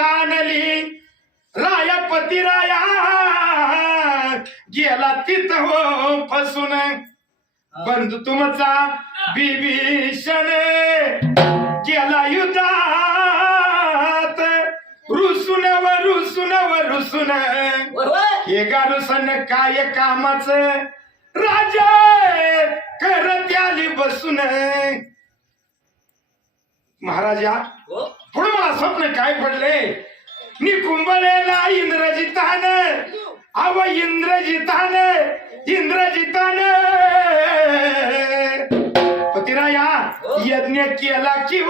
तानली राया पती राया गेला तिथं हो फसून बंधू तुमचा बिभीषण गेला युद्धात रुसून हे गारुसन काय कामाच राजा करत आली बसून महाराजा पुढे मला स्वप्न काय पडले निकुंभलेला इंद्रजितान अव इंद्रजितान पतिराया यज्ञ केला कि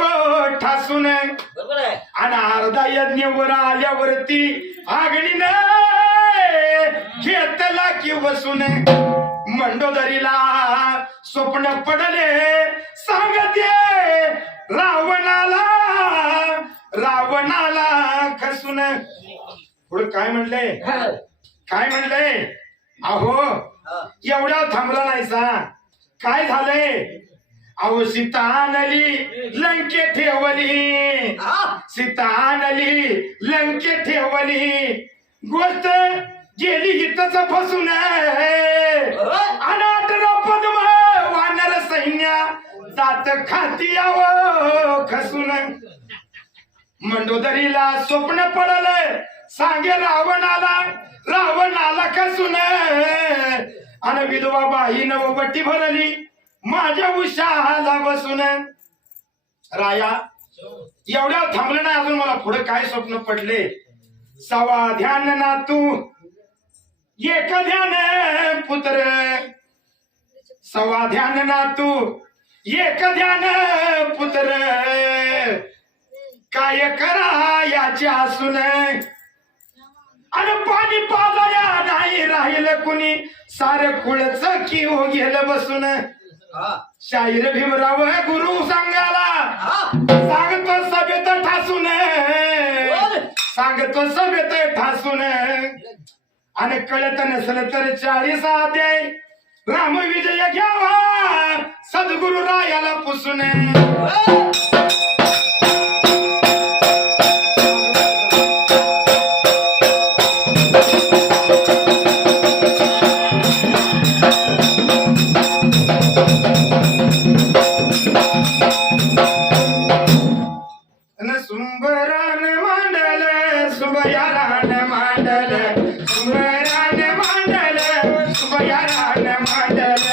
ठासून आणि अर्धा यज्ञ वर आल्यावरती आगणीने घेतला कि वसून मंडोदरीला स्वप्न पडले सांगते रावणाला खसून पुढे काय म्हणले अहो एवढ्या थांबला नाही सा काय झालंय अहो सीता आणली लंके ठेवली सीता आणली लंके ठेवली गोष्ट गेली हितच फसून अनाटरा पद्म वानर सैन्य जात खाती यावं खसून मंडोदरीला स्वप्न पडलं सांगे रावणाला खसून आणि विधवा बाई नवबट्टी भरली माझ्या उशाला बसून राया एवढ्या थांबलं नाही अजून मला पुढे काय स्वप्न पडले सवा ध्यान ना तू एक ध्यान पुत्र सवा ध्यान ना तू एक ध्यान पुत्र काय करा याचे असून आणि पाणी पाजाया नाही राहिलं कुणी सारे कुळच की हो गेलं बसून शाहीर भीमराव गुरु सांगाला सांगतो सभेत ठासून आणि कळत नसलं तर 40 अध्याय राम विजय घ्यावा सद्गुरु रायाला पुसून सुंबरान मांडल सुबयारान मांडल सुंबरान मांडल सुबयारान मांडल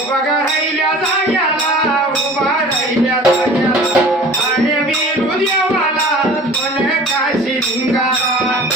उभा राहिल्या जाग्याला उभा राहिल्या जाग्याला आणि वीरू देवाला मन काशी लिंगाला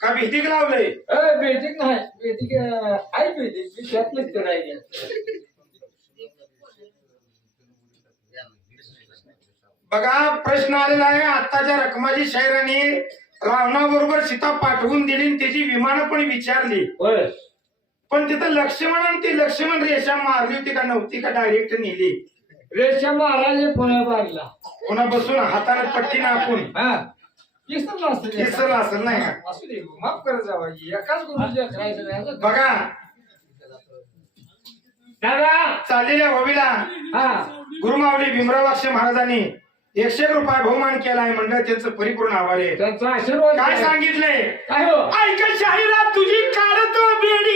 का भेटीक लावलंय बेटिक नाही बेटिक आहे बेटिक त्यातलंच करायचं बघा प्रश्न आलेला आहे आत्ताच्या रकमाजी शाहिरांनी रावणाबरोबर सीता पाठवून दिली त्याची विमान पण विचारली पण तिथं लक्ष्मण ती लक्ष्मण रेषा मारली होती का नव्हती का डायरेक्ट नेली? रेषा महाराज पुन्हा बांधला. पुन्हा बसून हाताने पट्टी नाकून हा किसन असतं ते. किसल असेल नाही का? असू दे माफ करत जावा एकाच गुरुजी करायचं नाही असं. बघा दादा चाललेल्या होळीला हा गुरुमावली भीमराव अक्षय महाराजांनी 101 रुपये बहुमान केलाय म्हणलं त्यांचं परिपूर्ण आभार आहे. त्यांचा आशीर्वाद काय आहे. सांगितलंय? काय हो ऐक शाहिरा तुझी काढतो बेडी.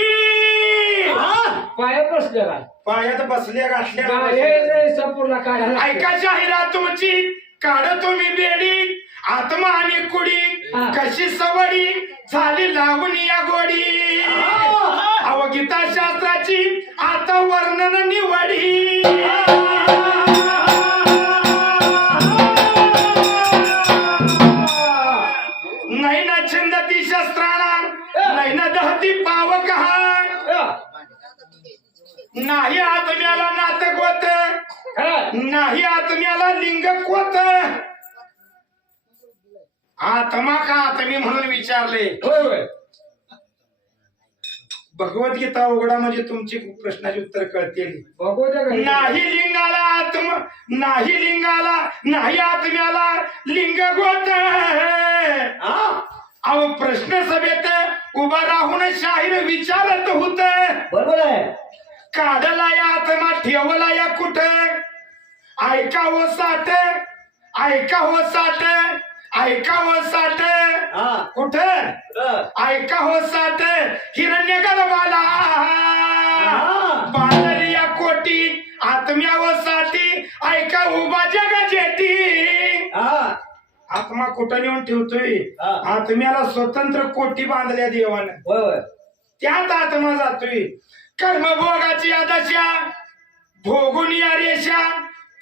पाया बसलेला पायात बसल्या गाठल्या हे संपूर्ण काढायला ऐका शाहिरा तुमची काढतो मी बेडी. आत्मा आणि कुडी हा. कशी सवडी झाली लावून या गोडी. अवगीता शास्त्राची आता वर्णन निवडी. नाही ना छंदती शस्त्राला नाही ना दहती पावक नाही आत्म्याला नाटक होत नाही आत्म्याला लिंग कोत. आत्मा का आत्मी म्हणून विचारले. होय होय भगवद्गीता उघडा म्हणजे तुमची प्रश्नाची उत्तर कळतील. बघूया का? नाही लिंगाला आत्मा नाही लिंगाला नाही आत्म्याला लिंग गोत. अहो प्रश्न सभेत उभा राहून शाहीर विचारत होत. बरोबर आहे. काढला या आत्मा ठेवला या कुठं. ऐका हो साठ ऐका हो साठ ऐका हो साठ कुठं ऐका हो साठ हिरण्य गर्भाला बांधली या कोटी आत्म्यावसाठी ऐका उभा जग जेटी. आत्मा कुठं नेऊन ठेवतोय? आत्म्याला स्वतंत्र कोटी बांधल्या देवानं. त्यात आत्मा जातोय. कर्मभोगाची आदशा भोगून या रेषा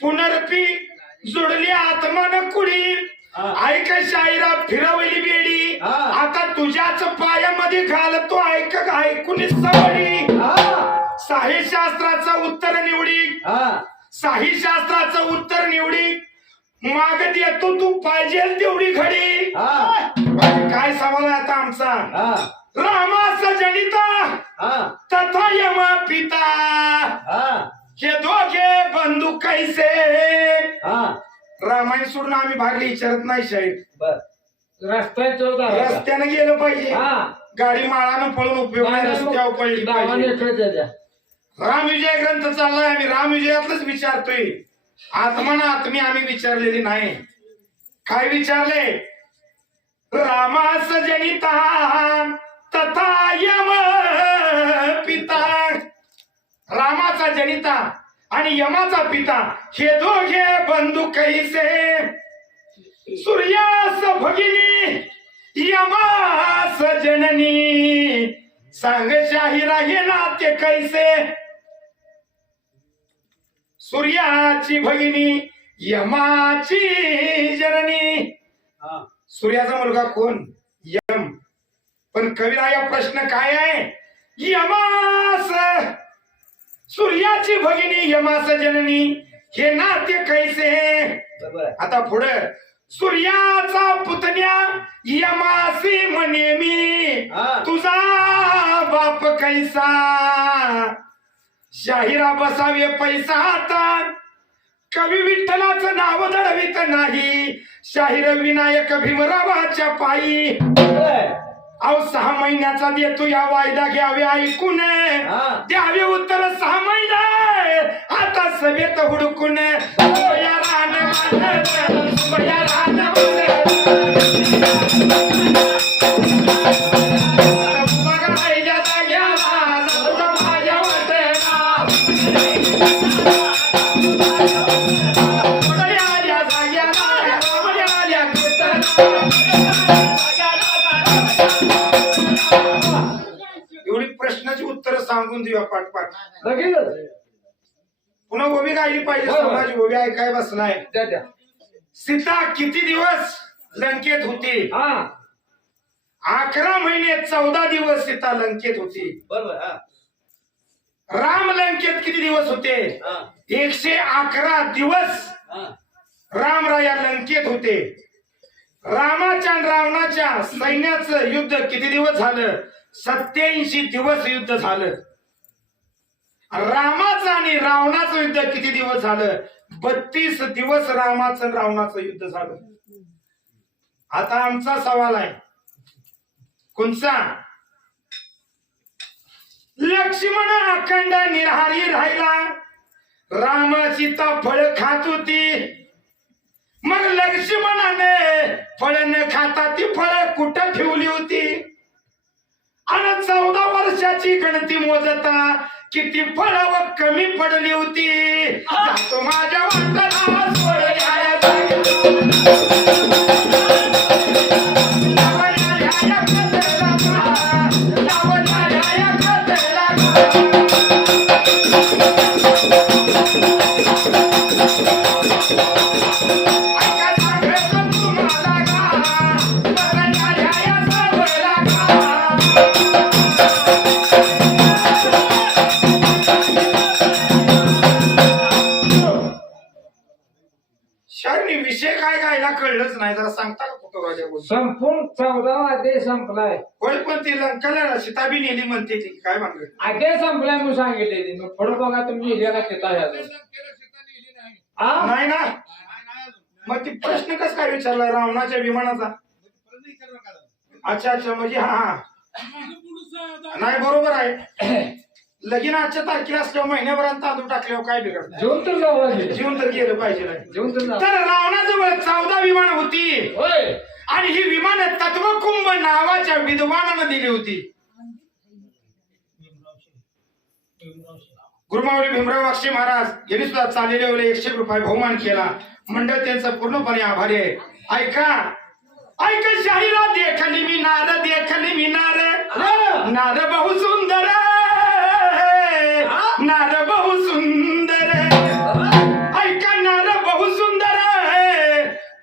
पुनर्पी जोडली आत्मान कुडी. ऐक शाहिरा फिरवली बेडी आता तुझ्याच पायामध्ये घालतो. ऐक ऐकून सवडी. साहिशास्त्राचं उत्तर निवडी साहिशास्त्राचं उत्तर निवडी मागत येतो तू पाहिजे तेवढी घडी. काय सवाल आहे आता आमचा? रामास जनिता तथा यम पिता हे दोघे बंधू कैसे. रामायण सोडून आम्ही भागली विचारत नाही शाहीर. रस्त्याने गेलं पाहिजे. गाडी माळानं पळून उपयोग नाही. रस्त्यावर पडली पाहिजे. रामविजय ग्रंथ चाललाय. आम्ही रामविजयातलंच विचारतोय. आत्माना आत्मी आम्ही विचारलेली नाही. काय विचारले? रामास जनिता तथा यम पिता. रामाचा जनिता आणि यमाचा पिता हे दोघे बंधू कैसे. सूर्यास भगिनी यमास जननी सांग शाहिरा हे नाते कैसे. सूर्याची भगिनी यमाची जननी. सूर्याचा मुलगा कोण? यम. पण कविरा या प्रश्न काय आहे? यमास सूर्याची भगिनी यमास जननी हे नाते कैसे. आता पुढे सूर्याचा पुतण्या यमासी म्हणे मी तुझा बाप कैसा. शाहिरा बसावे पैसा आता कवी विठ्ठलाचं नाव दडवित नाही. शाहीर विनायक भीमरावाच्या पायी. अहो 6 महिन्याचा देतो या वायदा घ्यावे ऐकून द्यावे उत्तर 6 महिने आता सभेत हुडकून. एवढी प्रश्नाची उत्तर सांगून देऊया पाठपाठ. पुन्हा उभी गायली पाहिजे. समाज उभी ऐकाय बसलाय. सीता किती दिवस लंकेत होती? 11 महिने 14 दिवस सीता लंकेत होती. राम लंकेत किती दिवस होते? 111 दिवस रामराया लंकेत होते. रामाच्या आणि रावणाच्या सैन्याचं युद्ध किती दिवस झालं? 87 दिवस युद्ध झालं. रामाचं आणि रावणाचं युद्ध किती दिवस झालं? 32 दिवस रामाचं आणि रावणाचं युद्ध झालं. आता आमचा सवाल आहे कोणचा? लक्ष्मण अखंड निराहारी राहिला, राम सीता फळ खात होती. मग लक्ष्मणाने फळ न खाता ती फळ कुठं ठेवली होती? आणि 14 वर्षाची गणती मोजता किती फळ व कमी पडली होती. जातो माझ्या वाटला सोडल्या विषय काय गायला कळलंच नाही. जरा सांगता का कुठं राजा बोल? संपूर्ण 14वा अध्याय संपलाय. होय पण ती लंकाला सीताबी नेली म्हणते ती काय म्हणलं? अध्याय संपलाय म्हणून सांगितले. मग पुढं बघा तुम्ही लिहिलेला चिता नाही ना. मग ती प्रश्न कस काय विचारला रावणाच्या विमानाचा? अच्छा अच्छा म्हणजे हा नाही बरोबर आहे. लगीन आजच्या तारखेला असल्यावर महिन्याभरात तांदूळ टाकल्यावर काय बिघडत? जेवण तर जावं जीवन तर गेलं पाहिजे. जेवण तर रावणाजवळ 14 विमान होती होय. आणि ही विमान तत्वकुंभ नावाच्या विद्वानानं दिली होती. गुरुमाऊली भीमराव वाक्षे महाराज यांनी सुद्धा चाललेल्या वेळेला 101 रुपये बहुमान केला. मंडळ त्यांचा पूर्णपणे आभारी आहे. ऐका ऐका शाहीरा देखली मी नार, देखली मी नार, नार बहु सुंदर, नार बहु सुंदर. ऐका नार बहु सुंदर,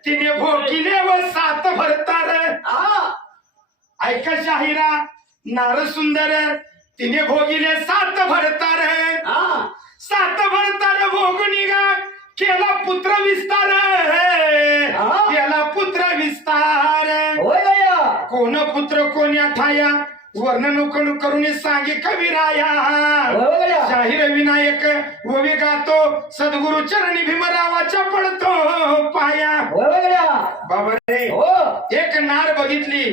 तिने भोगिले व 7 भरतार. ऐका शाहीरा नार सुंदर, तिने भोगिले 7 भरतार. 7 भरतार भोग निघा केला पुत्र विस्तार, केला पुत्र विस्तार. कोण पुत्र कोण्या ठाया वर्णन करून सांगे कविराया. शाहीर विनायक ववी गातो सद्गुरु चरणी भीमरावाच्या पडतो पाया. बाबा रे एक नार बघितली,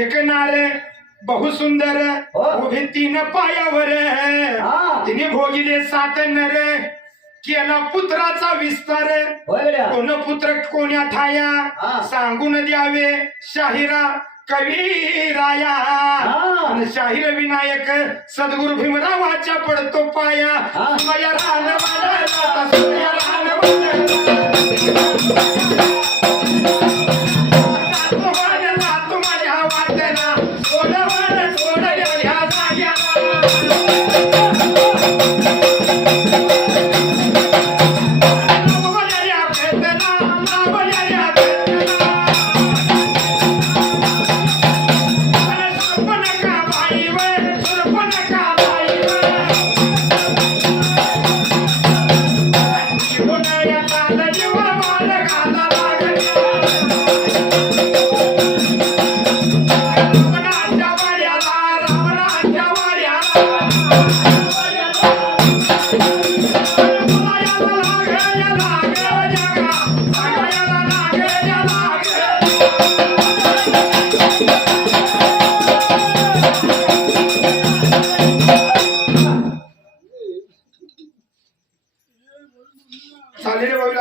एक नार बहु सुंदर उभी 3 पायावर. तिने भोगिले 7 नर केला पुत्राचा विस्तार. कोण पुत्र कोण्या ठाया सांगून द्यावे शाहिरा कविराया. शाहीर विनायक सद्गुरु भीमरावाच्या पडतो पाया. सोया रान वाला, सोया रान माझ्या वाटला सोडवान सोडल्या ह्या जाग्याला.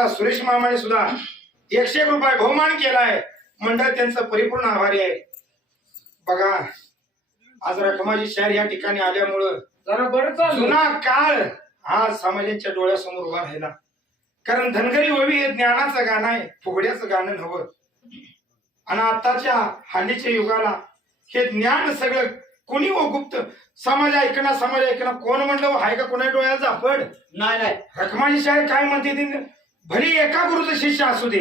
सुरेश मामाने सुद्धा 101 रुपये बहुमान केलाय. मंडळ त्यांचं परिपूर्ण आभारी आहे. बघा आज रखमाजी शहर या ठिकाणी आल्यामुळं जरा बरं चालू. जुना काळ हा समाजाच्या डोळ्यासमोर उभा राहिला. कारण धनगरी ओवी हे ज्ञानाचं गाणं आहे, फुगड्याचं गाणं नव्हतं. आणि आताच्या हल्लीच्या युगाला हे ज्ञान सगळं कोणी व गुप्त समाज ऐकणं कोण म्हणलं हाय का कोणा डोळ्याला झापड नाही. रखमाजी शाहीर काय म्हणते ते भले एका गुरुचा शिष्य असू दे,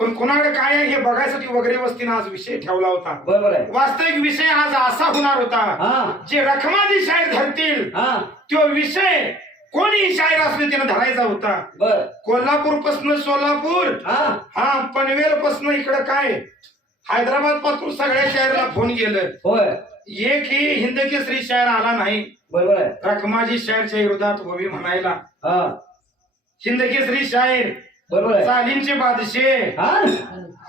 पण कुणाकडे काय आहे हे बघायसाठी वगैरे वस्तीने आज विषय ठेवला होता. बरोबर आहे. वास्तविक विषय आज असा होणार होता जे रखमाजी शाहीर धरतील तो विषय कोणी शाहीर असले त्याने धरायचा होता. कोल्हापूर पासून सोलापूर, पनवेल पासून इकडं काय हैदराबाद पासून सगळ्या शहराला फोन गेलं, होय एकही हिंद केसरी शायर आला नाही. बरोबर आहे. रखमाजी शायरच्या विरोधात होवी म्हणायला. हा हिंद केसरी शायर, बरोबर आहे. चालींचे बादशे हा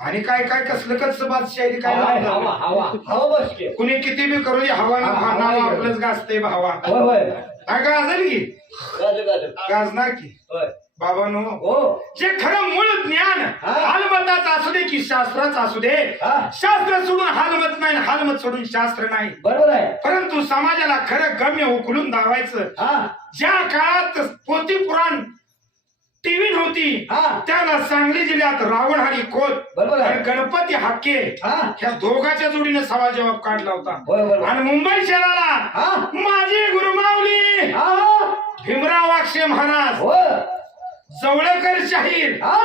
आणि काय काय कसलं कसलं बादशाही काय हवा म्हणतात. हवा हवा बस की. कुणी किती बी करू दे, हवा ना हा, नाव हवा आपलंच गाजतंय भावा. होय होय काय गाजल की गाजर गाजर गाजणार की होय बाबांनो. हो जे खरं मूळ ज्ञान हा. हालमताचं असू दे की शास्त्राचं असू दे, हा शास्त्र सोडून हालमत नाही, हालमत सोडून शास्त्र नाही. बरोबर आहे. परंतु समाजाला खरं गम्य उकलून दावायचं. हा ज्या काळात पोथी पुराण टीव्ही नव्हती, हा त्याला सांगली जिल्ह्यात रावण आणि खोत बरोबर आहे. आणि गणपती हाके हा ह्या दोघांच्या जोडीने सवाल जबाब काढला होता. होय बरोबर. आणि मुंबई शहराला हा माझी गुरुमावली हा भीमराव वाक्षे महाराज, होय जवळकर शाहीर हा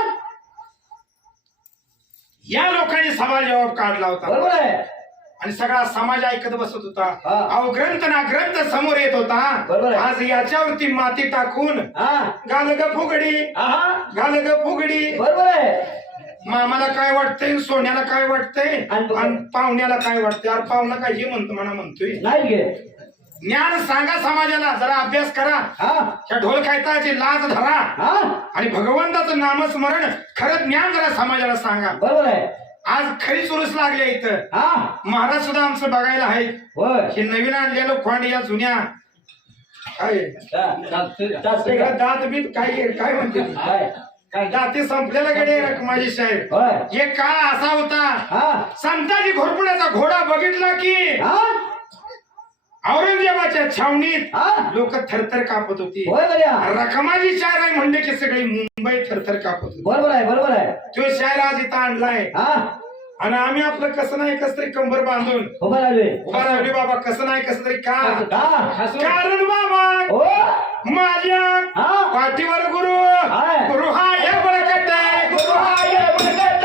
या लोकांनी सवाल जबाब काढला होता. बरोबर आहे. आणि सगळा समाज ऐकत बसत होता. हा. अहो ग्रंथ ना ग्रंथ समोर येत होता. बरोबर आहे. आज याच्यावरती माती टाकून हा घाल ग फुगडी, हा घाल ग फुगडी. बरोबर आहे. मामाला काय वाटतंय, सोन्याला काय वाटतंय आणि पाहुण्याला काय वाटतंय. अरे पाहुणा काय हे म्हणतो म्हणा म्हणतोय. नाही गे. ज्ञान सांगा समाजाला, जरा अभ्यास करा. हा त्या ढोल खायताची लाज धरा हा आणि भगवंताचं नामस्मरण खरं ज्ञान जरा समाजाला सांगा. बरोबर आहे. आज खरी चुरस लागली इथं. हा महाराज सुद्धा आमचं बघायला आहे. होय हे नवीन आणलेलं खोंड या जुन्या काय चालतंय का? दात बीत काय काय म्हणते ती? काय काय दाते संपलेला गडे रखमाजी साहेब. होय एक काळ असा होता, हा संताजी घोरपड्याचा घोडा बघितला की हा औरंगजेबाच्या छावणीत हा लोक थरथर कापत होती. होय बऱ्या. रखमाजी शायर आहे म्हणले की सगळी मुंबई थरथर कापत होती. बरोबर आहे. बरोबर आहे. तो शायर आज इथं आणलाय हा आणि आम्ही आपलं कसं नाही कसं तरी कंबर बांधून उभा राहिले. उभा राहिली. बाबा कसं नाही कसं तरी का का कारण बाबा हो माझ्या हा पाठीवर गुरु, हाय. गुरु हा ये बळकट, गुरु हा ये बळकट.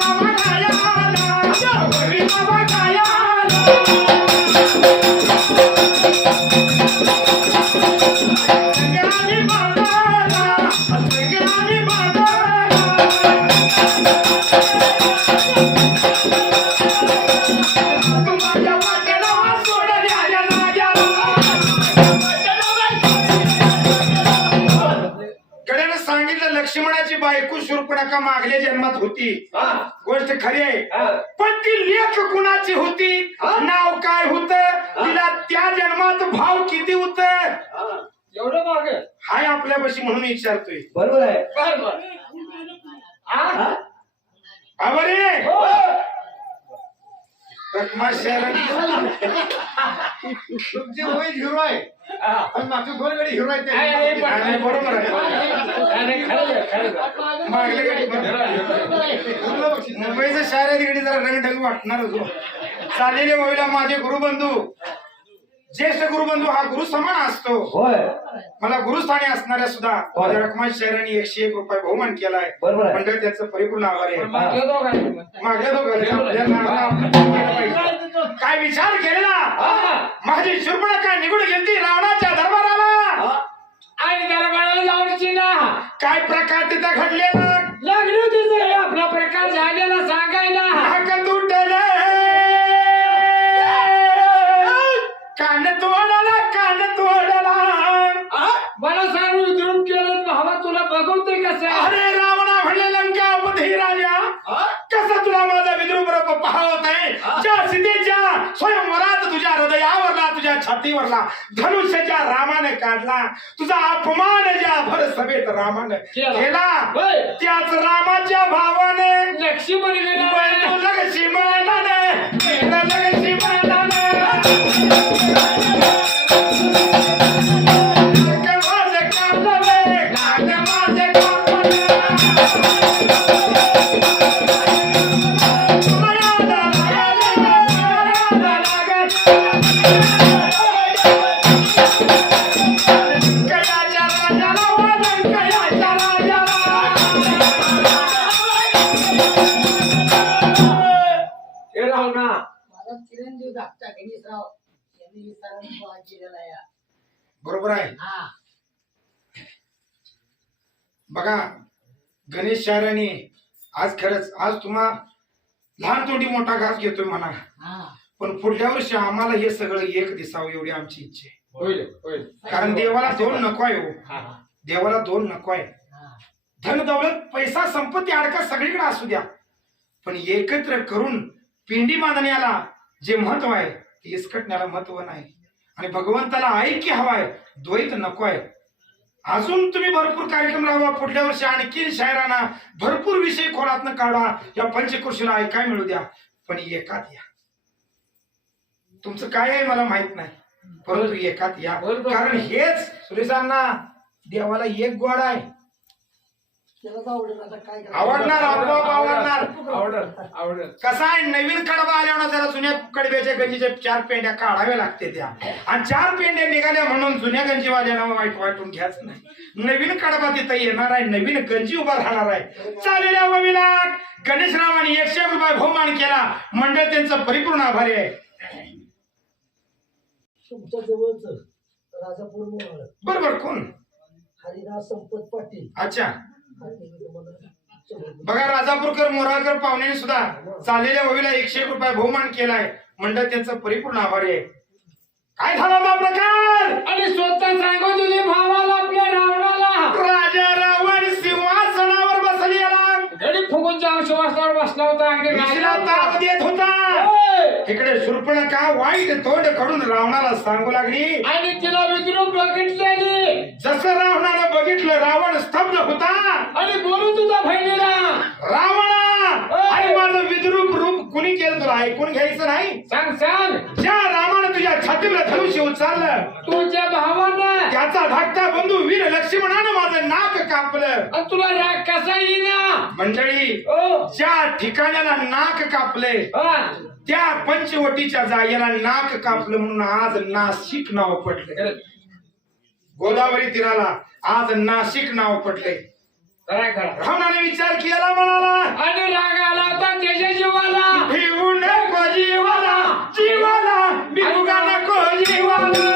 बाबा काय आला, बाबा काय आला. संग्रामी बांधाला, संग्रामी बांधाला. माझ्या वाट्याला सोडल्या या नाग्याला. गड्यानं सांगितलं लक्ष्मणाची बायको शूर्पणखा मागल्या जन्मात होती. गोष्ट खरी आहे. पण ती लेख कुणाची होती, नाव काय होतं, तिला त्या जन्मात भाव किती होत, एवढं माग हाय आपल्यापाशी म्हणून विचारतोय. बरोबर आहे. रे हो. रखमा शहरात तुमची मूवी हिरो आहे आणि मागचे दोन गडी हिरो आहेत आणि बरोबर आहे. मागल्या गडी मुंबईचं शहर आहे, तिकडे जरा रंगढंग वाटणार होतो. चाललेले वहिला माझे गुरुबंधू, ज्येष्ठ गुरुबंधू हा गुरु समान असतो. होय मला गुरुस्थानी असणाऱ्या सुद्धा माझ्या रखमाज शहरांनी 101 रुपये बहुमान केलाय. बरोबर आहे. मंडळ त्याचं परिपूर्ण आभार आहे. मागल्या दोघांनी. मागल्या दोघांना काय विचार केलेला. माझी शूर्पणखा निघून गेली रावणाच्या दरबाराला. आणि दरबाराला जाऊनची ना काय प्रकार तिथं घडलेला, लागली होती आपला प्रकार झालेला सांगायला. नाक तुटले, कान तोडला, कान तोडला. मला सांग उतरून केलं भावा, तुला बघवते कसं. अरे रावणा म्हणले लंकापती राजा, कसं तुला माझा विद्रुप पाहत आहे. ज्या सीतेच्या स्वयंवरात तुझ्या हृदयावरला, तुझ्या छातीवरला धनुष्याच्या रामाने काढला. तुझा अपमान ज्या भर सभेत रामाने केला, त्याच रामाच्या भावाने लक्ष्मण चिरंजीव धाकटा गणेशराव यांनी सरांनी केलेला आहे. बरोबर आहे. बघा गणेश शायराने आज खरंच आज तुम्हा लहान तोंडी मोठा घास घेतोय म्हणा, हा. पण पुढल्या वर्षी आम्हाला हे सगळं एक दिसावं एवढी आमची इच्छा आहे. होईल होईल. कारण देवाला दोन नको आहे हो, हा, हा. देवाला दोन नको आहे. हा. धन दौलत पैसा संपत्ती अडका सगळीकडे असू द्या, पण एकत्र करून पिंडी बांधण्याला जे महत्व आहे ते इसकटण्याला महत्व नाही. आणि भगवंताला ऐक्य हवाय, द्वैत नको आहे. अजून तुम्ही भरपूर कार्यक्रम राहावा, पुढल्या वर्षी आणखी शायरांना भरपूर विषय खोलातनं काढा, या पंचकृषीला ऐकाय मिळू द्या, पण एकात या. तुमचं काय आहे मला माहित नाही, परंतु एकात या. बरोबर. कारण हेच सुरेशांना देवाला एक गोड आहे. त्यालाच आवडेल आता काय करायचं. आवडणार, आपोआप आवडणार. आवडत कसा आहे, नवीन कडबा आल्यावर जरा जुन्या कडब्याच्या गंजीच्या 4 पेंड्या काढाव्या लागते त्या, आणि 4 पेंड्या निघाल्या म्हणून जुन्या गंजीवाल्यांना वाईट वाटून घ्यायचं नाही. नवीन कडबा तिथं येणार आहे, नवीन गंजी उभा राहणार आहे. चालेल्या वविला गणेशरावांनी 100 रुपये बहुमान केला, मंडळ त्यांचं परिपूर्ण आभारी आहे. तुमच्या जवळच राजापूर म्हणून बरोबर, कोण? हरिदास संपत पाटील. अच्छा, आणि मी तुम्हाला बघा राजापूरकर मोराळकर पाहुणे सुद्धा चाललेल्या ववीला 101 रुपये बहुमान केलाय, मंडळ त्यांचं परिपूर्ण आभारी आहे. काय झाला बा प्रकार? आणि स्वतः सांगू तुझे भावाला आपल्या रावणाला राजा रावण सिंहासनावर बसलेला गडी फुगूनच्या अंशवासावर बसला होता. अगदी विषला ताप देत होता. होय. इकडे शूर्पणखा वाईट तोंड कडून रावणाला सांगू लागली. आणि तिला विद्रूप बघितलेली. जसं रावणानं बघितलं रावण स्तब्ध होता. आणि बोलू तुझा बहिणीला रावणा, आणि माझं विद्रूप रूप कुणी केलं तुला ऐकून घ्यायचं नाही. सांग सांग. ज्या रामानं तुझ्या छातीला धनुष्य उचललं, तुझ्या भावानं त्याचा धाकटा बंधू वीर लक्ष्मणानं माझं नाक कापलं. आणि तुला राग कसा येईना. मंडळी, ओ ज्या ठिकाणाला नाक कापले हा. त्या पंचवटीच्या जागेला नाक कापलं म्हणून आज नाशिक नाव पडले. गोदावरी तीराला आज नाशिक नाव पडले. खरं खरं. रावणाने विचार केला, म्हणाला आणि राग आला होता त्याच्या जीवाला. भिवू नको जीवाला, जीवाला भिवू नको जीवाला.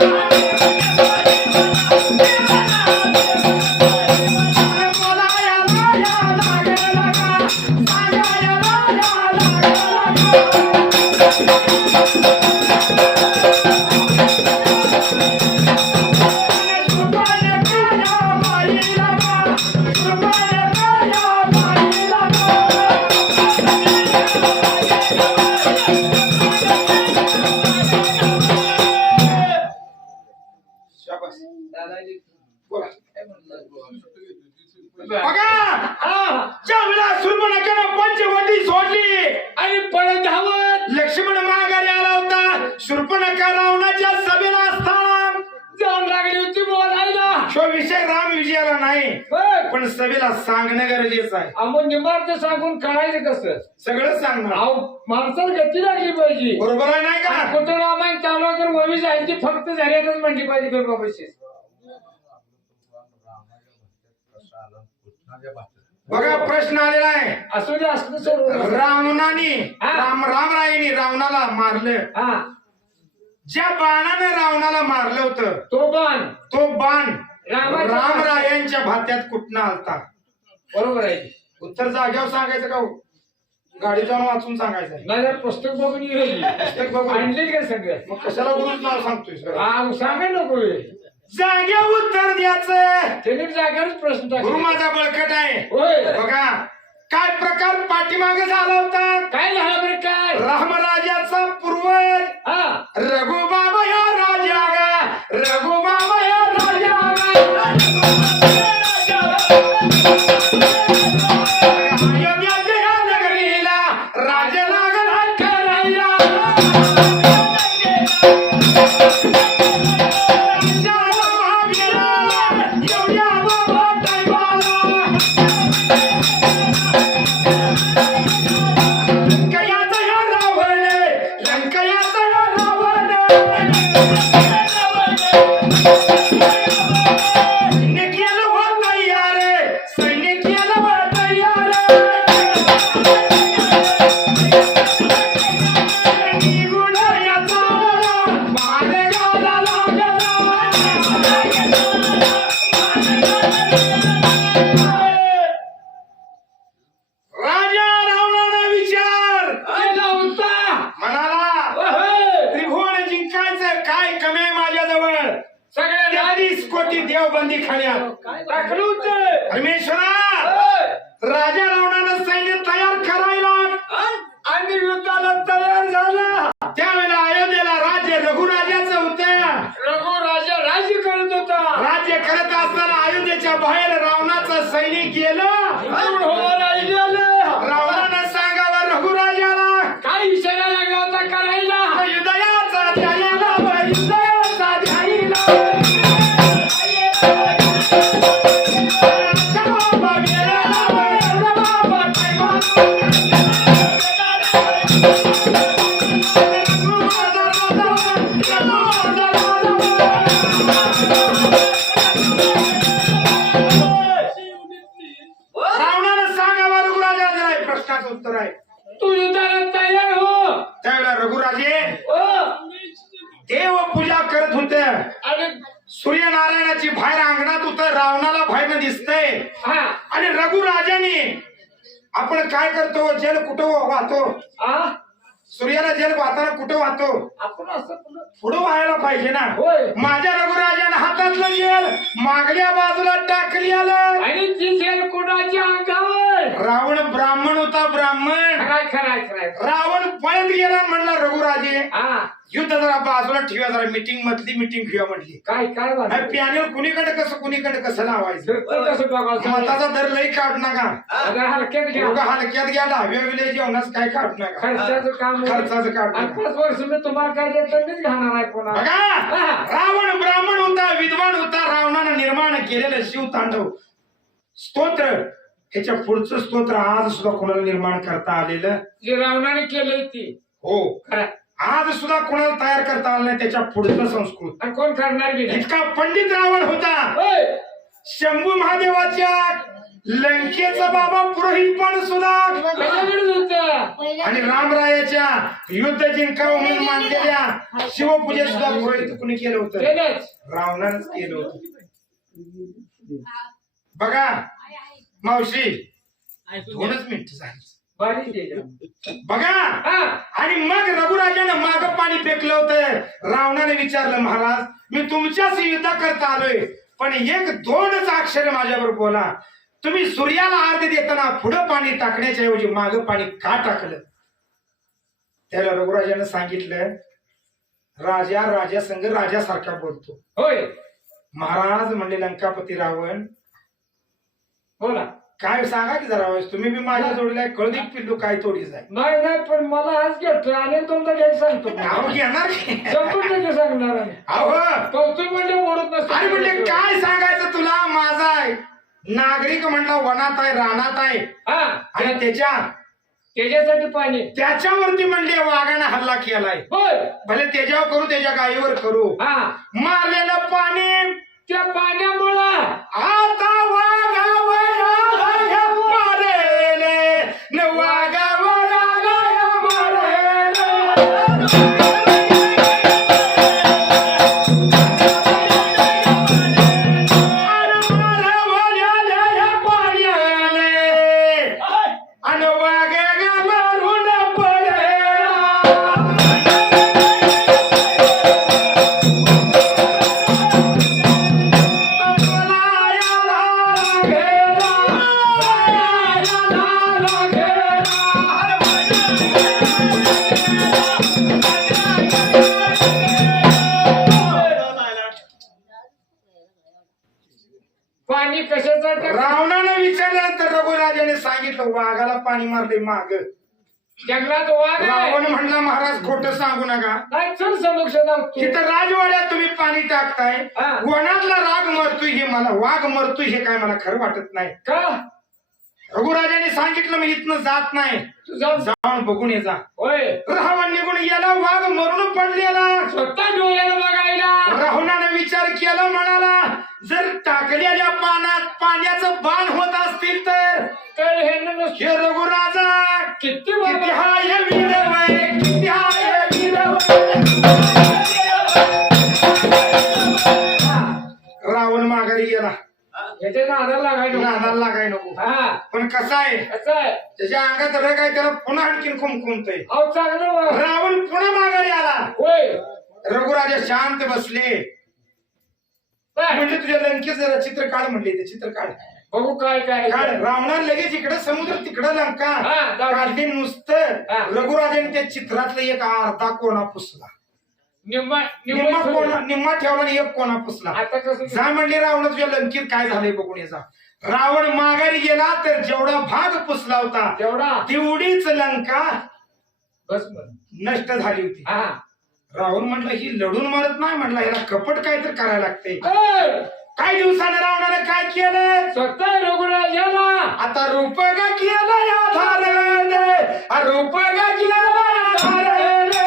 शाबास. बोला. बघा, ज्या वेळा शूर्पणखेनं पंचवटी सोडली आणि पळत धावत लक्ष्मण माघारी आला होता. शूर्पणखा रावणाच्या सभेला असताना जाऊन लागली होती बोलायला. तो विषय राम विजयाला नाही, बघ, पण सभेला सांगणं गरजेचं आहे. आपण निमार्थ सांगून कळायचं कसं. सगळं सांगणार. अहो माणसाला गती लागली पाहिजे. बरोबर आहे नाही का? कुठं रामायण चालू तर ववी जायची फक्त झाल्यातच म्हणली पाहिजे गरबा पैसे. बघा, प्रश्न आलेला आहे. असू दे असलं सोडून. रावणाने हा. रामरायाने रावणाला मारलं. हा ज्या बाणाने रावणाला मारलं होतं तो बाण रामाच्या- रामरायांच्या भात्यात कुठनं आलता? बरोबर आहे. उत्तर जाग्यावर सांगायचं का हो? गाडी जाऊन वाचून सांगायचं? माझ्या पुस्तक बघून येईल. पुस्तक बघून. आणले का सगळं. मग कशाला गुरुच नाव सांगतोय? हा सांगा नको. जाग्यावर उत्तर द्यायचं. त्यांनी जागेवरच प्रश्न गुरु टाकले. माझा बळकट आहे. होय. बघा, काय प्रकार पाठीमागे झाला होता. काय झालं बरं काय. रामराजाचा पूर्वज हा रघुबाबा या राजा गा, रघुबाबा या राजा गा. अयोध्याच्या या नगरीला राज लागला करायला. राजाला भाविला, एवढ्या बाबा टायमाला. लंकयाचा या रावण, लंकयाचा या रावण. काय कमी आहे माझ्याजवळ सगळ्या 30 कोटी देवबंदी खाण्यात काय टाकलं होतं परमेश्वरा राजा रावणानं सैन्य तयार करायला आणि युद्धाला तयार झाला. त्यावेळेला अयोध्येला राज्य रघुराजाचं होतं. रघु राजा राज्य करत होता. राज्य करत असताना अयोध्येच्या बाहेर रावणाचं सैनिक गेलं. रावणानं सांगावं रघुराजाला काय इशारा लागला होता करायला. हृदयाचा ध्यायला हृदयाचा ध्यायला रावणानं सांगावं रघुराजाला हे प्रश्नाचं उत्तर आहे. तू युद्धाला तयार हो. त्यावेळेला रघुराजे हो. देव पूजा करत होते. आणि सूर्यनारायणाची बाहेर अंगणात होतं. रावणाला बाहेर दिसतंय. हा आणि रघुराजाने आपण काय करतो जल कुठं वाहतो. आ सूर्याला जल वाहताना कुठं वाहतो आपण असं पुढं व्हायला पाहिजे ना. होय. माझ्या रघुराजाने हातातलं जल मागल्या बाजूला टाकली आलं. आणि ती झेल कुणाच्या अंगावर. रावण ब्राह्मण होता. ब्राह्मण खराय रावण पळत गेला. म्हणला रघुराजे हा युद्ध जरा बाजूला ठेवा. जरा मिटिंग मधली मिटिंग घेऊया म्हटली. काय काय झालं? पॅनल कुणीकडे कसं लावायचं. कसं बघायचं. मताचा दर लई काढू नका. आता हलक्यात घ्या. उगा हलक्यात घ्या. दहाव्या वेळेला जेवणाच काय काढू नका. खर्चाचं काम खर्चाचं काढू आणि नका. 5 वर्ष मी तुम्हाला काय देतो मीच घालणार आहे कोणा. बघा रावण ब्राह्मण होता. विद्वान होता. रावणानं निर्माण केलेलं शिवतांडव स्तोत्र ह्याच्या पुढचं स्तोत्र आज सुद्धा कोणाला निर्माण करता आलेलं जे रावणाने केलंय ती हो. खरं. आज सुद्धा कोणाला तयार करता आलं नाही. त्याच्या पुढचं संस्कृत आणि कोण करणार बी नाही. इतका पंडित रावण होता. होय. शंभू महादेवाच्या लंकेचा बाबा पुरोहित पण सुद्धा त्याच्याकडेच होतं. आणि रामरायाच्या युद्ध जिंकावं म्हणून मानलेल्या शिवपूजेत सुद्धा पुरोहित कुणी केलं होतं. केलंच. रावणानंच केलं होतं. बघा मावशी 2च मिनिट झाली. बारीक आहे. बघा हा आणि मग रघुराजानं माग पाणी फेकलं होतं. रावणाने विचारलं महाराज मी तुमच्याच युद्ध करता आलोय पण 1-2च अक्षर माझ्याबरोबर बोला. तुम्ही सूर्याला आरती देताना पुढं पाणी टाकण्याच्या ऐवजी माग पाणी का टाकलं. त्याला रघुराजानं सांगितलं राजा संघ राजासारखा बोलतो. होय. महाराज म्हणले लंकापती रावण बोला. काय सांगा की जरा तुम्ही बी माझ्या जोडीला कळदी पिल्लू काय तोडीच आहे. नाही पण मला आज घेतोय आणि तुमचा घ्यायला सांगतो. अहो घेणार की? 100% सांगणार आहे. अहो कौतुक म्हणजे बोलत अरे म्हणजे नसतो. काय सांगायचं तुला. माझा आहे नागरिक म्हणला वनात आहे रानात आहे हा आणि त्याच्यासाठी पाणी. त्याच्यावरती म्हणले वाघानं हल्ला केलाय. होय. भले त्याच्यावर करू त्याच्या गायीवर करू. हा मारलेलं पाणी त्या पाण्यामुळं आता वाघावर मारेले न वाघावर मारेले. पाणी कशाचं. रावणानं विचारल्यानंतर रघुराजाने सांगितलं वाघाला पाणी मारले माग. जंगलात वाघ आहे. रावण म्हणला महाराज खोटं सांगू नका. नाही चल समक्ष जाऊ. तिथं राजवाड्यात तुम्ही पाणी टाकताय. हा. वनातला राग मरतोय हे मला वाघ मरतोय हे काय मला खरं वाटत नाही. का रघुराजाने सांगितलं मी इथनं जात नाही. तू जाऊ. जाऊन बघून ये जा. होय. रावण निघून गेला. वाघ मरून पडलेला. स्वतः डोळ्याला बघायला. रावणाने विचार केला म्हणाला जर टाकलेल्या पाण्याचं बाण होत असतील तर हे नसतं. हे रघुराजा किती किती बाबा. हाय वीरवय किती हाय वीरवय. रावण माघारी गेला. याच्या नादाला लागायचं. नादाला लागाय नको. हा पण कसं आहे कसं आहे. त्याच्या अंगात रग आहे त्याला पुन्हा आणखीन खुमखुमतय. अहो चांगलं वा. रावण पुन्हा माघारी आला. होय. रघुराजा शांत बसले. बर. म्हणजे तुझ्या लंकेच जरा चित्र काढ म्हणले, ते चित्र काढ. बघू काय काय काढ. रावणाने लगेच इकडे समुद्र तिकडं लंका हा, जाऊ दे. काढली. नुसतं हा. रघुराजाने त्या चित्रातलं एक अर्धा कोणा पुसला. निम्मा निम्मा ठेवला आणि एक कोणा पुसला. आता कसं जा म्हणले रावण तुझ्या लंकेत काय झालंय बघून याचा. रावण माघारी गेला तर जेवढा भाग पुसला होता तेवढा तेवढीच लंका बस म्हण. नष्ट झाली होती. हा. रावण म्हटलं ही लढून मरत नाही, म्हटलं याला कपट काय तर करायला लागते. ए, काही दिवसाने रावणाने काय केलं. स्वतः रघुराजाला आता रूपगा केला या धारणे, रूपगा केला या धारणे.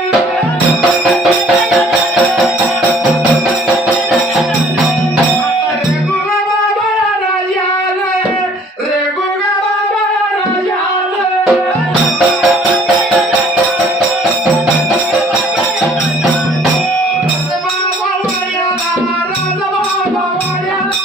आता रेगुगा बाबा राजाला, रेगुगा बाबा राजाला. बाबा वाड्याला, राजा बाबा वाड्याला.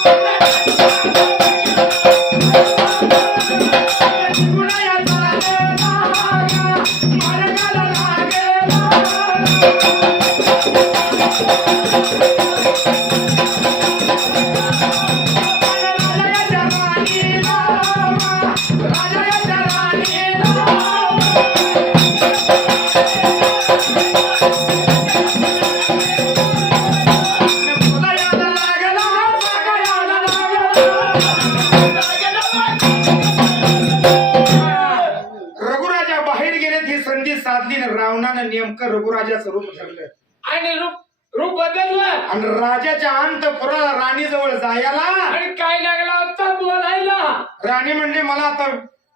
रघुराजा बाहेर गेलेत ही संधी साधली ना. रावणानं नेमकं रघुराजाचं रूप धरलं आणि रूप बदललं आणि राजाच्या अंतपुराला राणीजवळ जायला. आणि काय लागला होता बोलायला. राणी म्हणली मला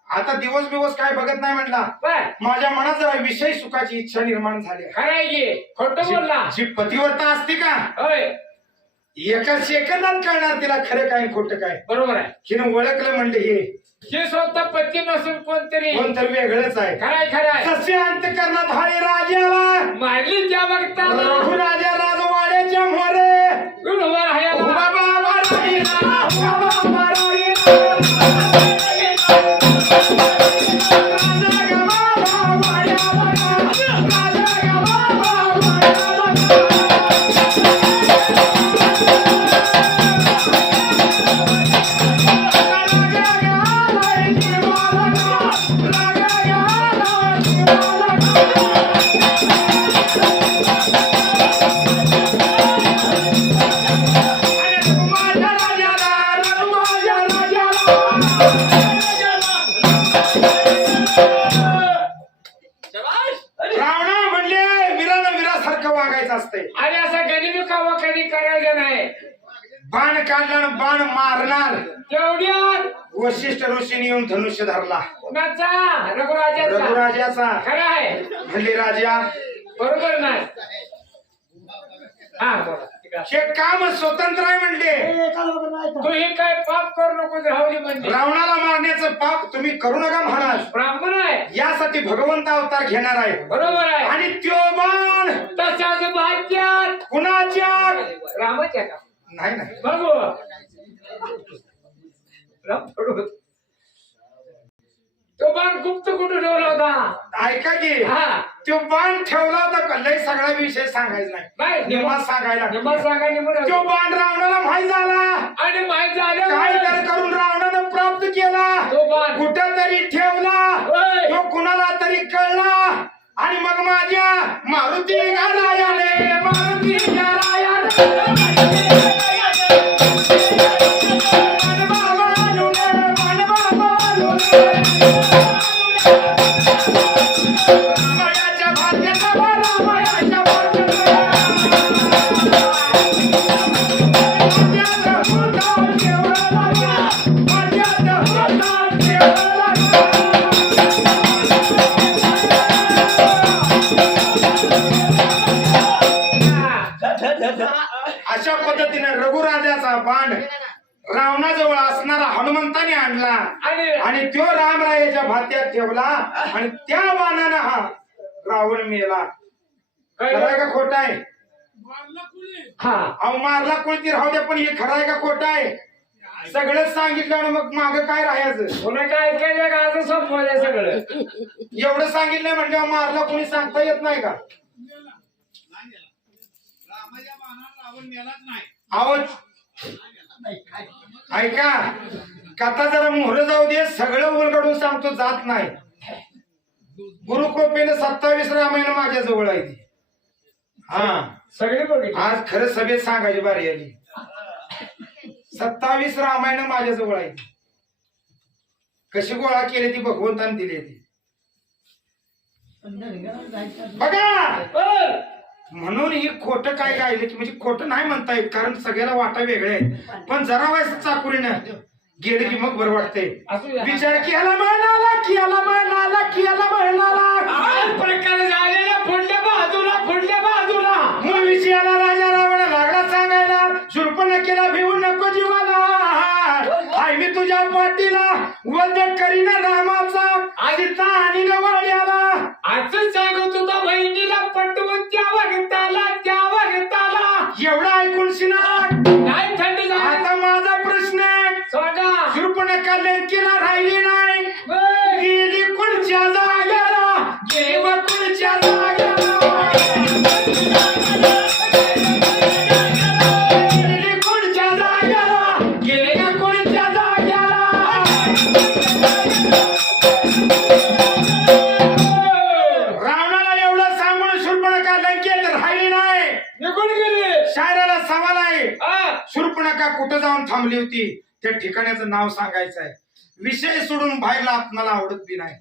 आता दिवस काय बघत नाही म्हटला. बर. माझ्या मनात जरा विषय सुखाची इच्छा निर्माण झाली. खराय की खोटं बोलला. जी पतिव्रता असते का होय एका सेकंदात कळणार तिला खरं काय खोटं काय. बरोबर आहे. हिने ओळखलं म्हणले हे स्वतः पती नसून कोणतरी कोणतरी वेगळंच आहे. खराय सस्य अंतकरणात हाय राजाला मारली त्या बघताना रघुराजा राजवाड्याच्या मोरे उभा राहायला. उभा बाबा राहिला, उभा बाबा राहिला. राजा ग बाबा वाड्याला, राजा ग बाबा वाड्याला. रावणा म्हणले वीरानं वीरासारखं वागायचं असतंय. आणि असा गनिमी कावा कधी करायचं नाही. बाण काढला बाण मारणार. तेवढ्यात वशिष्ठ ऋषीने येऊन धनुष्य धरला कुणाचा रघुराजाचा. रघुराजाचा. खरं आहे. म्हणले राजा बरोबर नाही. हा बोला. हे काम स्वतंत्र आहे म्हणले. तू हे काय पाप करू नको राहू दे म्हणजे. रावणाला मारण्याचं पाप तुम्ही करू नका महाराज. ब्राह्मण आहे. यासाठी भगवंत अवतार घेणार आहे. बरोबर आहे. आणि त्यो बाण तशाच भाग्यात कुणाच्या रामाच्या का नाही नाही बघू राम पडू. तो बाण गुप्त कुठे ठेवला होता. ऐका की हा तो बाण ठेवला होता कल्लाही सगळा विषय सांगायचा नाही. निम्मा सांगायला निम्मा सांगा निम्मा. तो बाण रावणाला माहीत झाला. आणि माहित काय झालं तर करून रावणानं प्राप्त केला. तो बाण कुठं तरी ठेवला. होय. तो कुणाला तरी कळला. आणि मग माझ्या मारुती रायाने मारुती रामाच्या भाग्याचा रामाच्या अशा पद्धतीने रघुराजाचा बाण रावणाजवळ असणारा हनुमंताने आणला आणि तो रामरायाच्या भात्यात ठेवला आणि त्या बाणानं हा रावण मेला. खरं का खोटा आहे. हा अहो मारला कोणती राहू द्या पण हे खरं आहे का खोटा आहे. सगळंच सांगितलं आणि मग माग काय राहायचं. कोणाचं ऐकायचं का असं संपवलंय सगळं. एवढं सांगितलं म्हणजे मारला कोणी सांगता येत नाही का. रामाच्या बाणाला रावण मेलाच नाही. अहो ऐका कथा जरा मोहर जाऊ दे, सगळं उलगडून सांगतो जात नाही. गुरुकृपेने 27 रामायण माझ्या जवळ आहे ती. हा सगळे बघितले. आज खरं सभेत सांगायची बारी आली. 27 रामायण माझ्या जवळ आहे ती. कशी गोळा केली ती भगवंताने दिली ती बघा. म्हणून ही खोटं काय गायलं की म्हणजे खोटं नाही म्हणता येत, कारण सगळ्याला वाटा वेगळे आहेत. पण जरा व्हायचं चाकुरीनं गेले की मग बरं वाटतंय. विचार केला म्हणाला केला म्हणाला केला म्हणाला प्रकार झालेला पुढल्या बाजूला मग विषयाला राजा रावण लागला सांगायला, शूर्पणखेला भिवू नको जीवाला, आई मी तुझ्या पाठीला वध करीन रामाचा सीता आणि नवळ्याला. असं सांगत होता बहिणीला पटवून त्या भगताला एवढं ऐकून शिना नाही थंड झाली. आता माझा प्रश्न सांगा. शूर्पणखा लंकेला राहिली नाही, गेली कुणच्या जाग्याला, देव कुणच्या जाग्याला, गेली कुणच्या जाग्याला, गेल्या कुणच्या जाग्याला. रावणाला एवढं सांगून शूर्पणखा लंकेत राहिली नाही. निघून गेली. शायराला सवाल आहे, हा. शूर्पणखा कुठं जाऊन थांबली होती, त्या ठिकाणाचं नाव सांगायचं आहे. विषय सोडून बाहेरला आपल्याला आवडत बी नाही.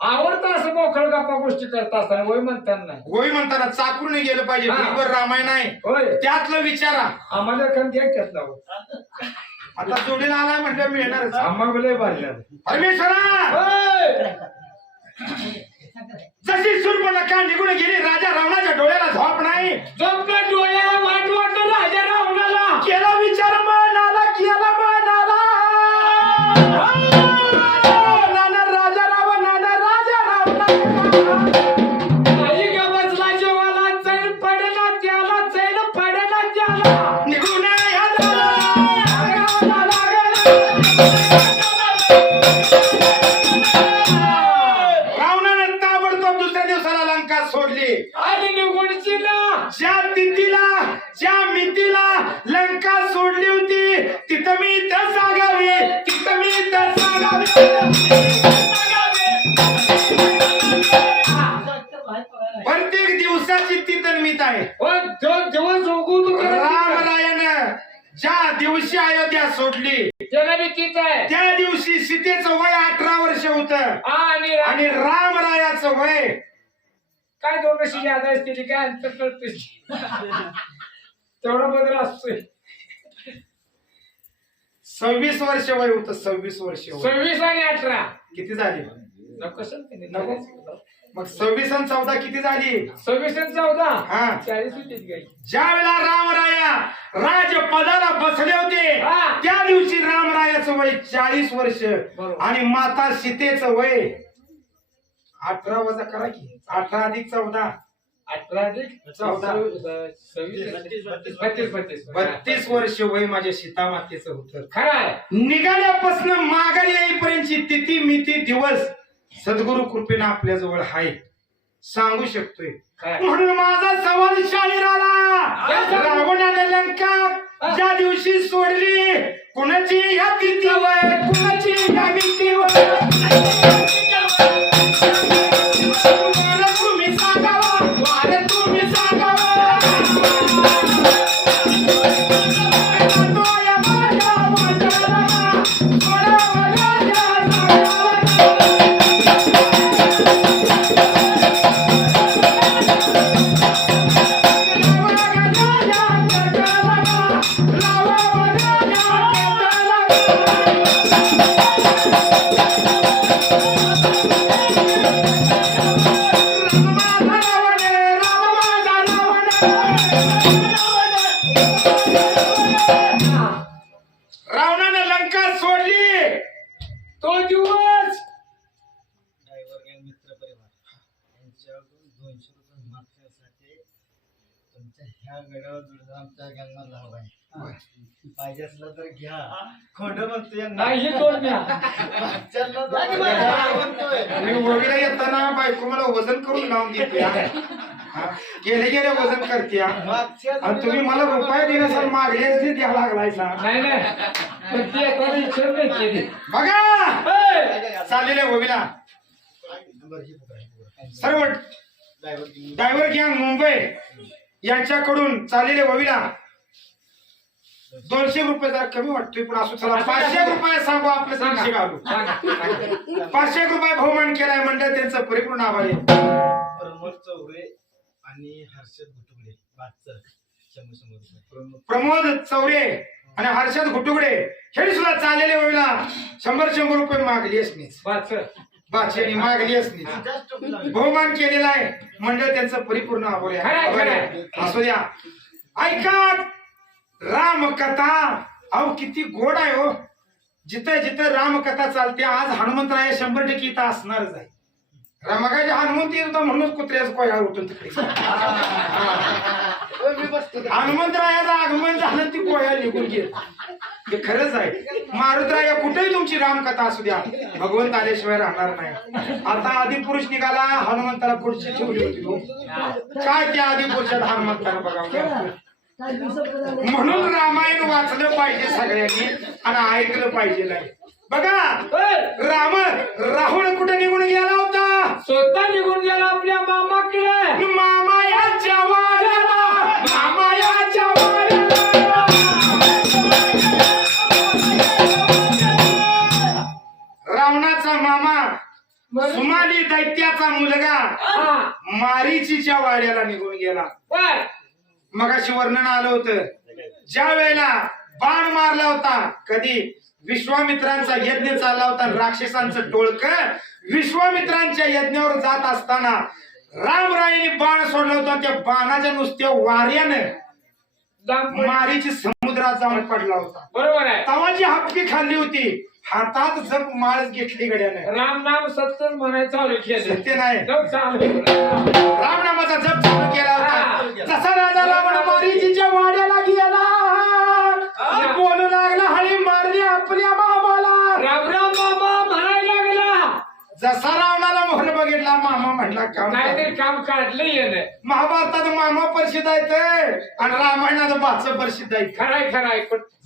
आवडतं असं मोकळ गप्पा गोष्टी करत असताना वय म्हणताना नाही. होय म्हणताना चाकून गेलं पाहिजे. हा. बरोबर रामायण आहे होय त्यातलं विचारा. आम्हाला एखाद घ्या त्यातला आता जोडीला आलाय म्हटलं मिळणारच. आम्हाला लय भारी परमेश्वरा जशी शूर्पणखा निघून गेली, राजा रावणाच्या डोळ्याला झोप नाही. झोपल्या डोळ्याला वाट वाटलं राजा रावणाला. केला विचार म्हणाला केला म्हणाला, नाना राजा रावणाला आई ग बसला जेवाला चैन पडला त्याला चैन पडला त्याला निघून रावणानं ताबडतोब दुसऱ्या दिवसाला लंका सोडली. आणि निघून चिला. ज्या तिथीला ज्या मितीला लंका सोडली होती तिथं मी इथं सांगावे, तिथं मी इथं सांगावे. प्रत्येक दिवसाची ती तन्मीत आहे. दिवस उगवतो रामरायानं ज्या दिवशी अयोध्या सोडली त्याला मी तिथं आहे. त्या दिवशी सीतेचं वय 18 वर्ष होत आणि रामरायाचं वय काय दोन कशी याद असते काय अंतर कळत तेवढा बदल असतोय. 26 वर्ष वय होत. 26 वर्ष वय. 26 आणि 18 किती झाली? नको. मग 26 आणि 14 किती झाली? 26 आणि 14 हा. 40 होती गाई. ज्या वेळेला रामराया राजपदाला बसले होते हा. त्या दिवशी रामरायाचं वय 40 वर्ष बरोबर. आणि माता सीतेचं वय 18 वजा करा की 18 अधिक 14 18 अधिक 14 32 वर्ष वय माझ्या सीता मातेचं होतं. खरं आहे. निघाल्यापासून माघारी येईपर्यंतची तिथी मिती दिवस सद्गुरु कृपेनं आपल्या जवळ आहे सांगू शकतोय. म्हणून माझा सवाल शाहिराला, रावणाने लंका ज्या दिवशी सोडली कुणाची या तिथीवर कुणाची या मितीवर तुम्ही सांगावा, तुम्ही सांगावा. रावणाने लंका सोडली तो दिवस मित्र परिवार यांच्याकडून 200 रुपये मागण्यासाठी तुमच्या ह्या गडावर जुळून आमच्या गंगा लाभ आहे. पाहिजे असलं तर घ्या. खोंड म्हणतोय नाही दोन द्या. वगैरे येताना बायको मला वजन करून लावून देते. गेले गेले वजन करते आणि तुम्ही मला रुपये देण्यास मागलेच ते द्यायला लागलाय सा. नाही नाही पण ती आता विचार नाही केली. बघा ए! चाललेले वविला सर्व ड्रायव्हर गँग मुंबई यांच्याकडून चाललेले वविला 200 रुपये जरा कमी वाटतोय पण असं चला 500 रुपये सांगू आपलं सांगशे घालू. 500 रुपये बहुमान केलाय म्हणलं त्यांचं परिपूर्ण आभार आहे. प्रमोद चौरे आणि हर्षद गुटुगडे वाटचं 100 रुपये. प्रमोद चौरे आणि हर्षद घुटुगडे हे सुद्धा चाललेले वविला 100 रुपये मागली असणीच बादशाही मागली असणीच जास्त लागले. बहुमान केलेला आहे म्हणजे त्यांचं परिपूर्ण आभार खरंय, आहे. असू द्या ऐका रामकथा अहो किती गोड आहे हो. जिथं जिथं रामकथा चालते आज हनुमंतराय 100% इथं असणारच आहे. रामकाजी हनुमंत येत होता म्हणूनच कुत्र्याच कोया उठून तिकडे मी बसतो का? हनुमंतरायाचं आगमन झालं ती कोया निघून गेल. हे खरंच आहे. मारुतराया कुठेही तुमची रामकथा असू द्या भगवंत आल्याशिवाय राहणार नाही. आता आदिपुरुष निघाला हनुमंताला पुढची ठेवली होती हो. काय त्या आदिपुरुषात हनुमंताला बघावं म्हणून रामायण वाचलं पाहिजे सगळ्यांनी आणि ऐकलं पाहिजे नाही. बघा राम राहुल कुठे निघून गेला होता स्वतः निघून गेला आपल्या मामाकडे. मामायाच्या वाड्याला मामायाच्या वाड्याला रावणाचा मामा सुमाली दैत्याचा मुलगा हा मारीचीच्या वाड्याला निघून गेला. बर मगाशी वर्णन आलं होतं ज्या वेळेला बाण मारला होता कधी विश्वामित्रांचा यज्ञ चालला होता राक्षसांचं टोळकं विश्वामित्रांच्या यज्ञावर जात असताना रामरायांनी बाण सोडला होता. त्या बाणाच्या नुसत्या वाऱ्यानं मारीची समुद्रात जाऊन पडला होता. बरोबर आहे. तवाची हपकी खाल्ली होती हातात जप माळच घेतली गड्याने. राम नाम सत्य म्हणायचं चालू केलं. सत्य नाही जप चालू रामनामाचा जप चालू केला होता. जसा राजा रावण मारीचीच्या वाड्याला गेला बोलू लागला हळी मारली आपल्या मामाला. राम राम मामा म्हणायला लागला. जसा रावणाला मोहन बघितला मामा म्हणला काम काहीतरी काम काढलं येणं. महाभारतात मामा प्रसिद्ध आहेत आणि रामायणात बाच प्रसिद्ध आहेत. खराय खराय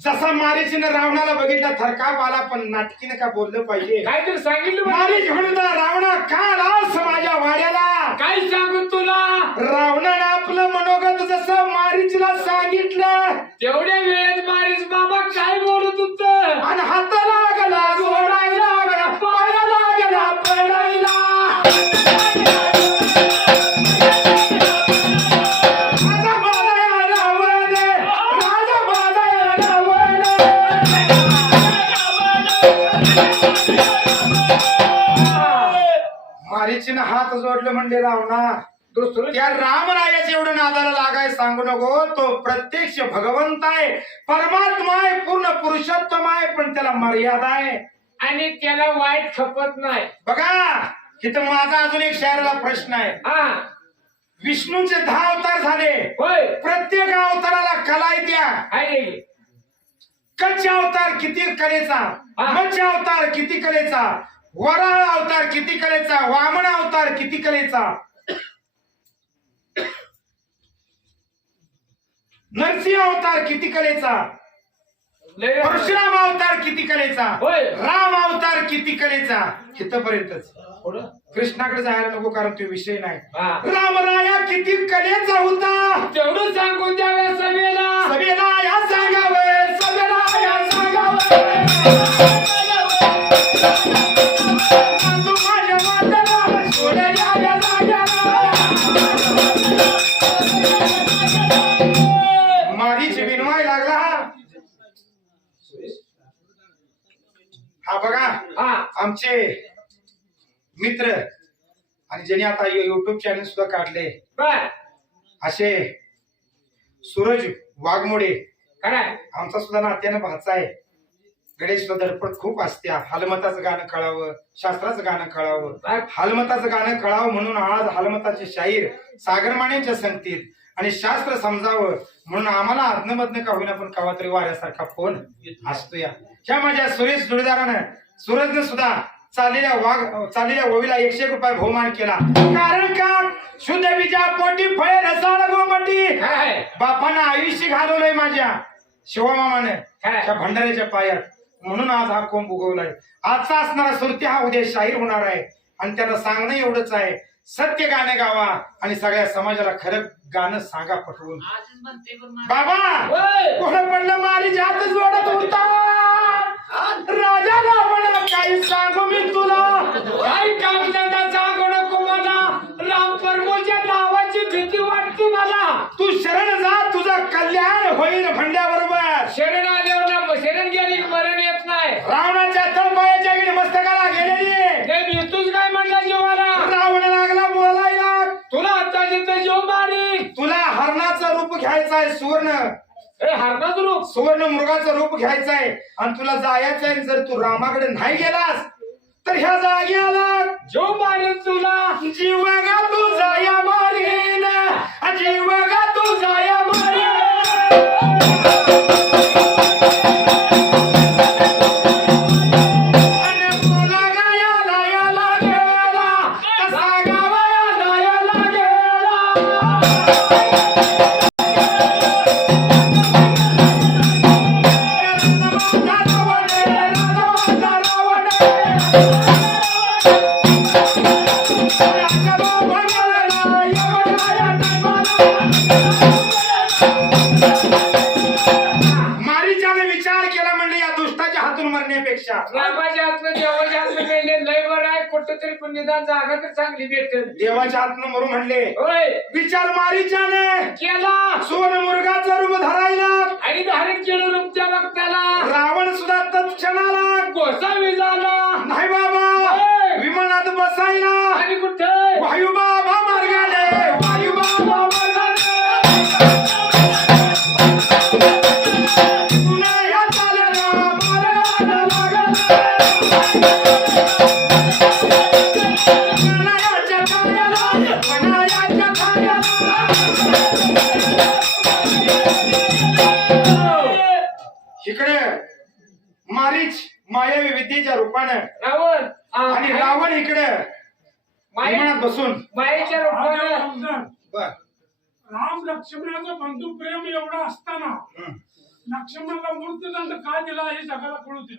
जसा मारीचीनं रावणाला बघितला थरकाप आला पण नाटकीनं का बोललं पाहिजे. काहीतरी सांगितलं मला. मारीच म्हणता रावणा का आलास माझ्या वाड्याला. काय सांगू तुला. रावणानं आपलं मनोगत जसं मारीचला सांगितलं तेवढ्या वेळेत मारीच बाबा काय बोलत होत. आणि हात लागला जोडायला लागला पाया लागला पडायला. राजा बाजाया रावण राजा बाजाया रावण. मारीचीनं हात जोडले म्हणले रावणा दुसरं त्या रामरायाचं एवढं नादाला लागाय सांगू नको. तो प्रत्यक्ष भगवंत आहे परमात्मा आहे पूर्ण पुरुषोत्तम आहे पण त्याला मर्यादा आहे आणि त्याला वाईट खपत नाही. बघा इथं माझा अजून एक शायराला प्रश्न आहे. हा विष्णूचे 10 अवतार झाले होय प्रत्येक अवताराला कला द्या. आहे कच्चे अवतार किती कलेचा मत्स्य अवतार किती कलेचा वराह अवतार किती कलेचा वामन अवतार किती कलेचा नरसिंह अवतार किती कलेचा लय परशुराम अवतार किती कलेचा होय. राम अवतार किती कलेचा इथपर्यंतच. पुढं. कृष्णाकडे जायला नको कारण तो विषय नाही. हा. रामराया किती कलेचा होता तेवढं सांगून द्याव्या सभेला. सभेला या सांगावे सभेला या सांगावे सांगू माझ्या माताला सोडल्या या जाग्याला. मारीच विनवाय लागला हा बघा हा आमचे मित्र आणि ज्यांनी आता युट्यूब चॅनल सुद्धा काढले बर असे सूरज वाघमोडे खराय. आमचा सुद्धा नात्यानं भाचा आहे. गणेश सुद्धा धडपड खूप असत्या हालमताचं गाणं कळावं शास्त्राचं गाणं कळावं हालमताचं गाणं कळावं म्हणून आज हालमताचे शाहीर सागरमान्यांच्या संगतीत आणि शास्त्र समजावं म्हणून आम्हाला आज्ञमधनं का होईना पण कवा तरी वाऱ्यासारखा फोन असतो. या ह्या माझ्या सुरेश जोडीदारानं सूरजनं सुद्धा चाललेल्या ओवीला 101 रुपये बहुमान केला. कारण का शुद्ध बीजा पोटी फळे रसाळ गोमटी. काय बापानं आयुष्य घालवलंय माझ्या शिवमामाने काय? त्या भंडाऱ्याच्या पायात. म्हणून आज हा कोंब उगवलाय. आजचा असणारा सुरती हा उद्या शाहीर होणार आहे. आणि त्यांना सांगणं एवढंच आहे, सत्य गाणं गावा आणि सगळ्या समाजाला खरं गाणं सांगा पटवून. बाबा होय. कोण पडलं मारी जात जोडत होता राजा रावण. काही सांगू मी तुला, काही कामधंदा सांगू नको मला. राम प्रभूच्या नावाची भीती वाटते मला. तू शरण जा, तुझं कल्याण होईल भंड्याबरोबर. शरण आल्यावर शरण गेली की मरण येत नाही. रावणाच्या तळपायाच्या गिरी मस्तकाला गेलेली. ते भीतूच काय म्हणला जीवाला. रावण लागला बोलायला, तुला आत्ताच्या जीव मारी. तुला हरणाचं रूप घ्यायचंय, सुवर्ण हे हरणाच रूप. सुवर्ण मृगाचं रूप घ्यायचंय आणि तुला जायचंय. जर तू रामाकडे नाही गेलास तर ह्या जागी आला जीव मारी तुला. जीव गा तू जाया मारीन, जीव गा तू जाया मारीन. आणि तुला गायाला याला गेला, तसा गावायाला याला गेला. मारीच्याने विचार केला म्हणजे या दुष्टाच्या हातून मरण्यापेक्षा रामाच्या हातनं देवाच्या हातनं गेले लय बरं आहे. कुठं तरी पण निदान जागा तर चांगली भेटेल. देवाच्या हातनं मरू म्हणले. होय विचार मारीच्याने केला. सोन मुर्गाचं रूप धरायला आणि धारण केलं रूपच्या भक्ताला. रावण सुद्धा तत्क्षणाला गोसावी झाला. नाही बाबा होय. विमानात बसायला. आणि कुठे वायुबाबा मार्गाने, वायुबाबा मार्गाने. पुन्हा या चालेला मार्गाला लागला. वनायाच्या खाण्याला, वनायाच्या खाण्याला. इकडे मारीच मायावी विद्येच्या रूपानं रावण आणि रावण इकडे विमानात बसून मायेच्या रूपानं. बर राम लक्ष्मणाचं बंधू प्रेम एवढं असताना लक्ष्मणाला मृत्यूदंड का दिला हे जगाला कळू दे.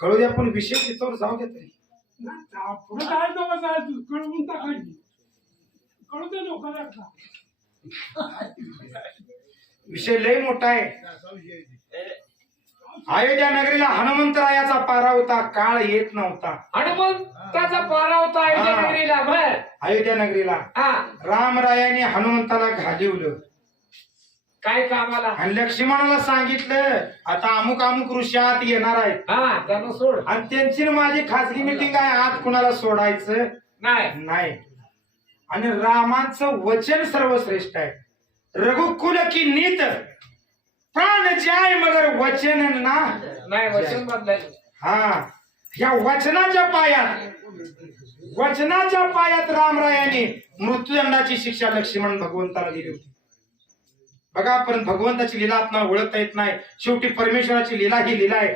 कळू द्या, पण विशेष तिथवर जाऊ दे तरी. पुढे जायचं का जायचं कळवून टाकायची. कळू दे लोकांना एकदा. विषय लय मोठा आहे. अयोध्या नगरीला हनुमंतरायाचा पारा होता, काळ येत नव्हता. हनुमंताचा पारा होता अयोध्या नगरीला. बर अयोध्या नगरीला हा रामरायाने हनुमंताला घालिवलं. काय कामाला. आणि लक्ष्मणाला सांगितलं आता अमुक अमुक ऋषी आत येणार आहेत हा त्यांना सोड. आणि त्यांची माझी खासगी मिटिंग आहे, आत कुणाला सोडायचं नाही नाही. आणि रामाचं वचन सर्वश्रेष्ठ आहे. रघुकुल की नीत प्राण जाय मगर वचन ना. नाही वचन बदलायचं. हा ह्या वचनाच्या पायात रामरायाने मृत्यूदंडाची शिक्षा लक्ष्मण भगवंताला दिली होती. बघा, पण भगवंताची लीला आपल्याला ओळखता येत नाही. शेवटी परमेश्वराची लीला ही लीला आहे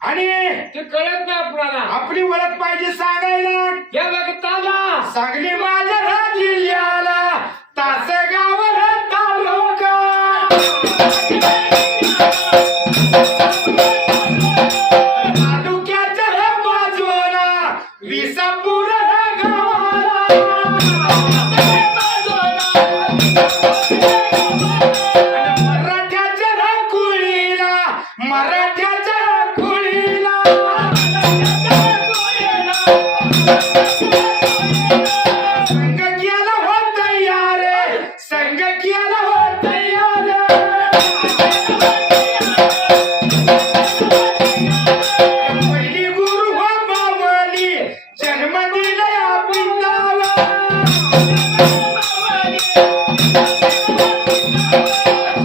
आणि ते कळत नाही आपल्याला. आपली ओळख पाहिजे सांगायला. या भक्ताला सांगली माझ्या जिल्ह्याला तासगावर तालुका. तालुक्याच्या बाजूला विसापूर गावाला. मराठ्याच्या कुळीला, मराठ्याच्या कुळीला. संग केला होत यार, संग केला होत यार. पहिली गुरु हो मावली, जन्म दिला या पिंडाला.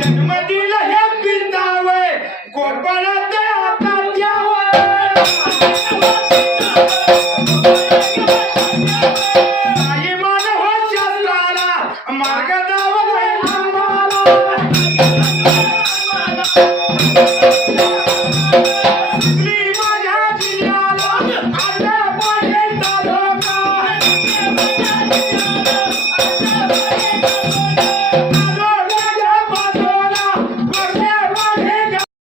जन्म दिला ह्या पिंडावर, गोपाळ आता द्यावं. आई मान हो शास्त्राला, मार्ग दावलाय आम्हाला.